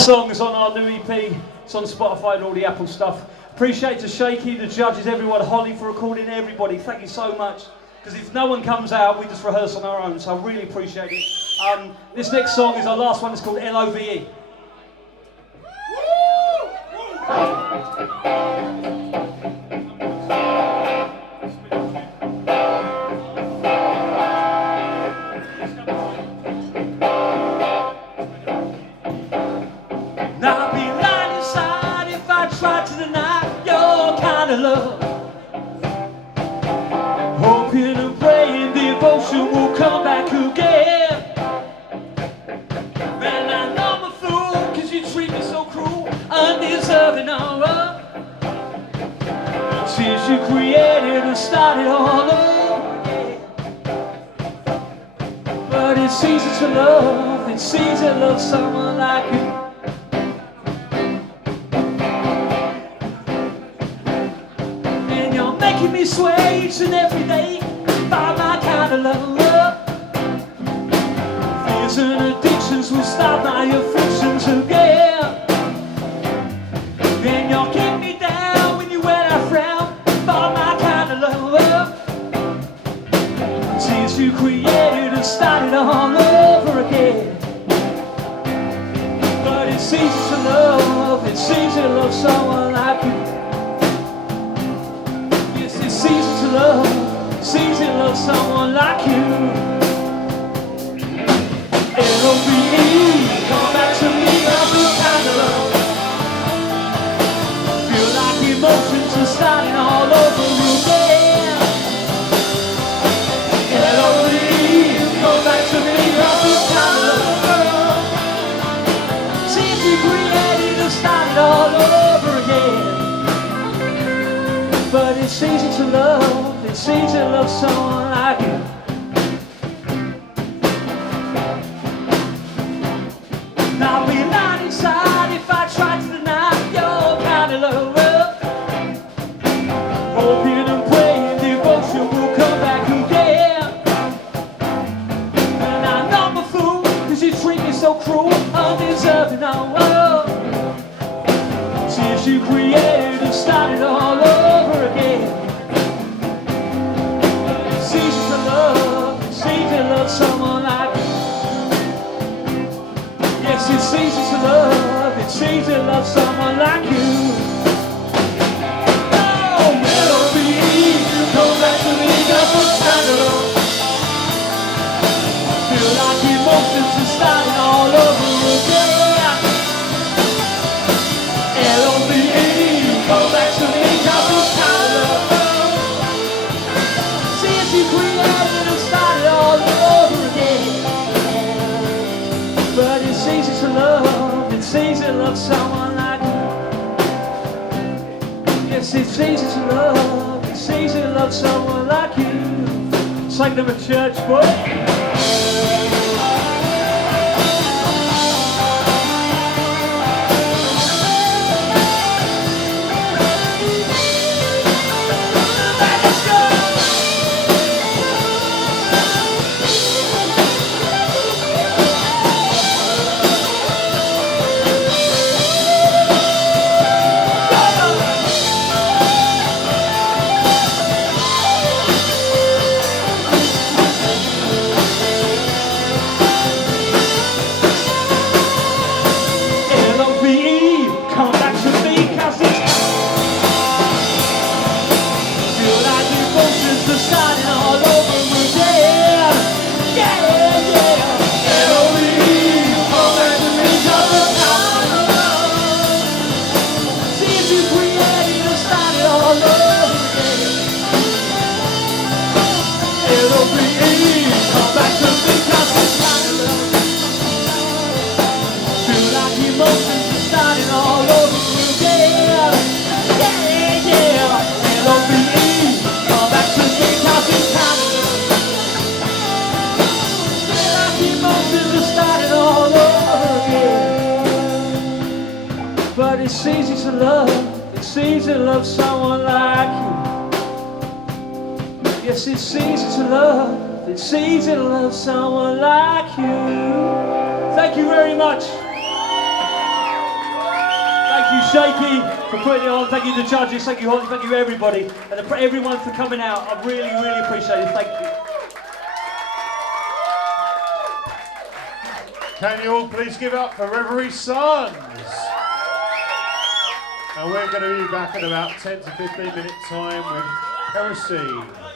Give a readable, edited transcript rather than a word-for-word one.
Song is on our new EP. It's on Spotify and all the Apple stuff. Appreciate to Shaky, the judges, everyone, Holly for recording, everybody. Thank you so much. Because if no one comes out, we just rehearse on our own. So I really appreciate it. This next song is our last one. It's called Love. Hoping and praying devotion will come back again. And I know I'm a fool, cause you treat me so cruel, undeserving of love. Since you created and started all over again. But it's easy to love, it's easy to love someone like you. Making me sway each and every day by my kind of love. Fears and addictions will stop my afflictions again. And you'll keep me down when you wear I frown by my kind of love. Since you created and started all over again. But it's easy to love, it's easy to love someone like you. It's easy to love, it's easy to love someone like you. L-O-V-E, come back to me, love this kind of love. Feel like emotions are starting all over again. L-O-V-E, come back to me, love this kind of love. Since you created and started all over again. But it's easy to love, it's easy to love someone like you. I'll be lying inside if I try to deny your kind of love. Hoping and praying devotion will come back again. And I know I'm a fool, cause you treat me so cruel, undeserving of love. Since you created and started all over again. It's easy to love, it's easy to love someone like you. Yes, it's easy to love, it's easy to love someone like you. Oh, melody, come back to me, just a kind of love. Feel like emotions are starting all over again. L-O-V-E, come back to me, just a kind of love. Since you created and started all over again. But it's easy to love, it's easy to love someone like you. Yes, it's easy to love, it's easy to love someone like you. Sing them at church, boy. But it's easy to love, it's easy to love someone like you. Yes, it's easy to love, it's easy to love someone like you. Thank you very much. Shaky for putting it on. Thank you to the judges. Thank you, Holly. Thank you, everybody. And everyone for coming out. I really, really appreciate it. Thank you. Can you all please give up for Reverie Sons? And we're going to be back in about 10 to 15 minute time with Heresy.